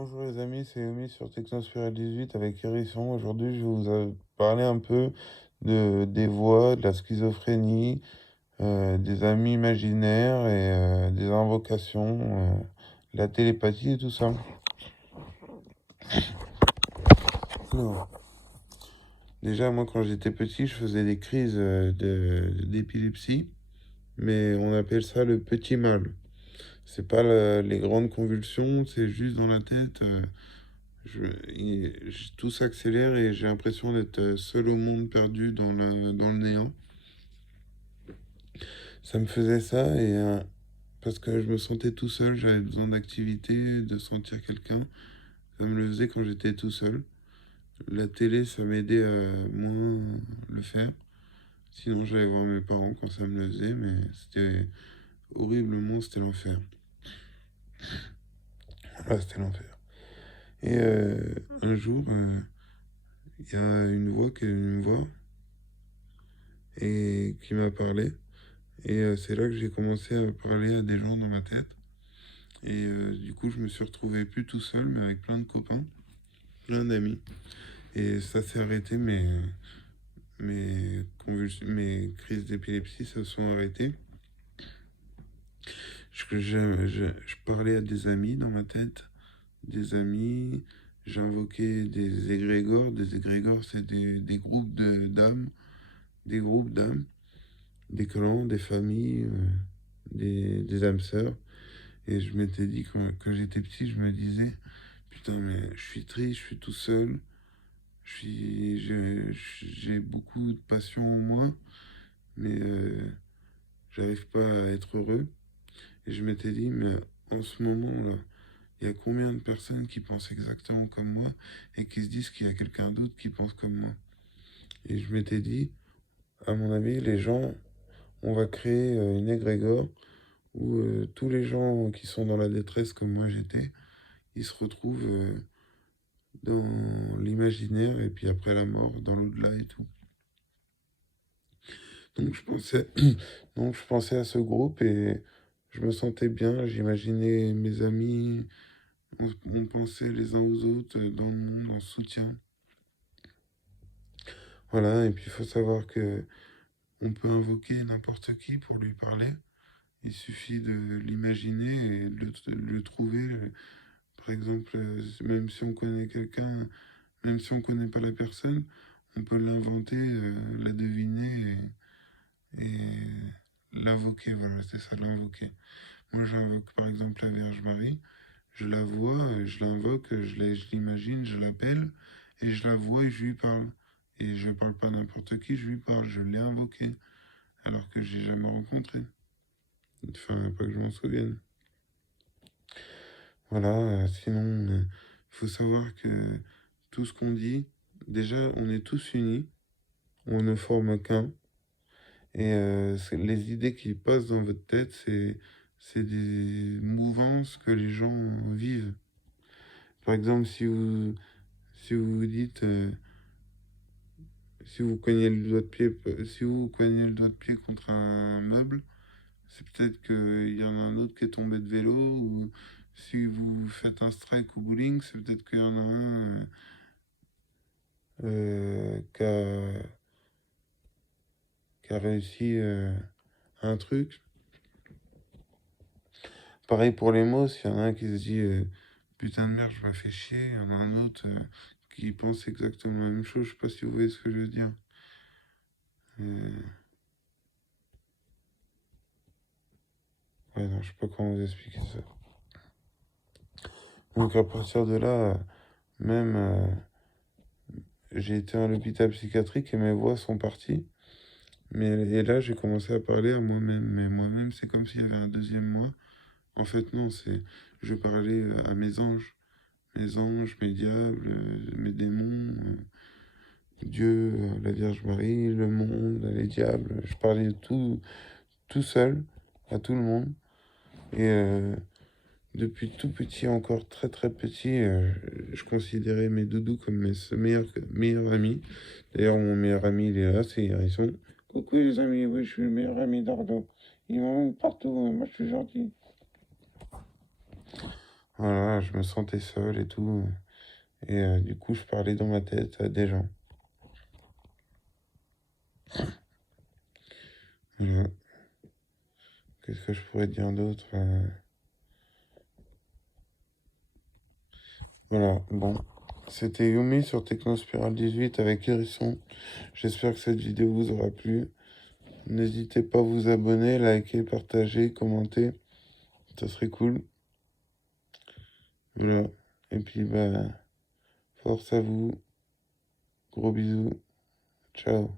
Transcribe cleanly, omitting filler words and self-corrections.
Bonjour les amis, c'est Yomi sur Technosphere 18 avec Hérisson. Aujourd'hui, je vais vous parler un peu des voix, de la schizophrénie, des amis imaginaires et des invocations, la télépathie et tout ça. Alors, déjà, moi, quand j'étais petit, je faisais des crises d'épilepsie, mais on appelle ça le petit mal. C'est pas les grandes convulsions, c'est juste dans la tête. Tout s'accélère et j'ai l'impression d'être seul au monde, perdu dans le néant. Ça me faisait ça parce que je me sentais tout seul, j'avais besoin d'activité, de sentir quelqu'un. Ça me le faisait quand j'étais tout seul. La télé, ça m'aidait à moins le faire. Sinon, j'allais voir mes parents quand ça me le faisait, mais c'était horriblement, c'était l'enfer. Voilà, c'était l'enfer. Et un jour, il y a une voix qui est venue me voir et qui m'a parlé. Et c'est là que j'ai commencé à parler à des gens dans ma tête. Et du coup, je me suis retrouvé plus tout seul, mais avec plein de copains, plein d'amis. Et ça s'est arrêté, mes crises d'épilepsie se sont arrêtées. Je parlais à des amis dans ma tête, des amis. J'invoquais des égrégores. Des égrégores, c'est des groupes d'âmes, des groupes d'âmes, des clans, des familles, des âmes sœurs. Et je m'étais dit, quand j'étais petit, je me disais, putain, mais je suis triste, je suis tout seul, j'ai beaucoup de passion en moi, mais j'arrive pas à être heureux. Et je m'étais dit, mais en ce moment-là, il y a combien de personnes qui pensent exactement comme moi et qui se disent qu'il y a quelqu'un d'autre qui pense comme moi. Et je m'étais dit, à mon avis, les gens, on va créer une égrégore où tous les gens qui sont dans la détresse comme moi j'étais, ils se retrouvent dans l'imaginaire et puis après la mort, dans l'au-delà et tout. Donc je pensais, donc je pensais à ce groupe et je me sentais bien, j'imaginais mes amis, on pensait les uns aux autres dans le monde en soutien. Voilà, et puis il faut savoir que on peut invoquer n'importe qui pour lui parler. Il suffit de l'imaginer et de le trouver. Par exemple, même si on connaît quelqu'un, même si on connaît pas la personne, on peut l'inventer, la deviner et l'invoquer. Voilà, c'est ça, l'invoquer. Moi, j'invoque par exemple la Vierge Marie. Je la vois, je l'invoque, je l'imagine, je l'appelle et je la vois et je lui parle. Et je parle pas à n'importe qui, je lui parle, je l'ai invoqué alors que j'ai jamais rencontré. Enfin, pas que je m'en souvienne. Voilà, sinon, il faut savoir que tout ce qu'on dit, déjà, on est tous unis, on ne forme qu'un. Et les idées qui passent dans votre tête, c'est des mouvances que les gens vivent. Par exemple, si vous vous dites, si vous cognez le doigt de pied, si vous cognez le doigt de pied contre un meuble, c'est peut-être qu'il y en a un autre qui est tombé de vélo, ou si vous faites un strike au bowling, c'est peut-être qu'il y en a un qui a réussi un truc. Pareil pour les mots, s'il y en a un qui se dit putain de merde, je me fais chier, il y en a un autre qui pense exactement la même chose, je sais pas si vous voyez ce que je veux dire. Euh, Ouais, non, je sais pas comment vous expliquer ça. Donc à partir de là, même j'ai été à l'hôpital psychiatrique et mes voix sont parties. Et là, j'ai commencé à parler à moi-même. Mais moi-même, c'est comme s'il y avait un deuxième moi. En fait, non, je parlais à mes anges, mes diables, mes démons, Dieu, la Vierge Marie, le monde, les diables. Je parlais de tout seul, à tout le monde. Et depuis tout petit, encore très très petit, je considérais mes doudous comme mes meilleurs amis. D'ailleurs, mon meilleur ami, il est là, c'est Hérisson. Coucou les amis, oui, je suis le meilleur ami d'Ardo. Il m'emmène partout, moi je suis gentil. Voilà, je me sentais seul et tout. Et du coup, je parlais dans ma tête à des gens. Voilà. Qu'est-ce que je pourrais dire d'autre? Voilà, bon. C'était Yumi sur Technospiral 18 avec Hérisson. J'espère que cette vidéo vous aura plu. N'hésitez pas à vous abonner, liker, partager, commenter. Ça serait cool. Voilà. Et puis, bah, force à vous. Gros bisous. Ciao.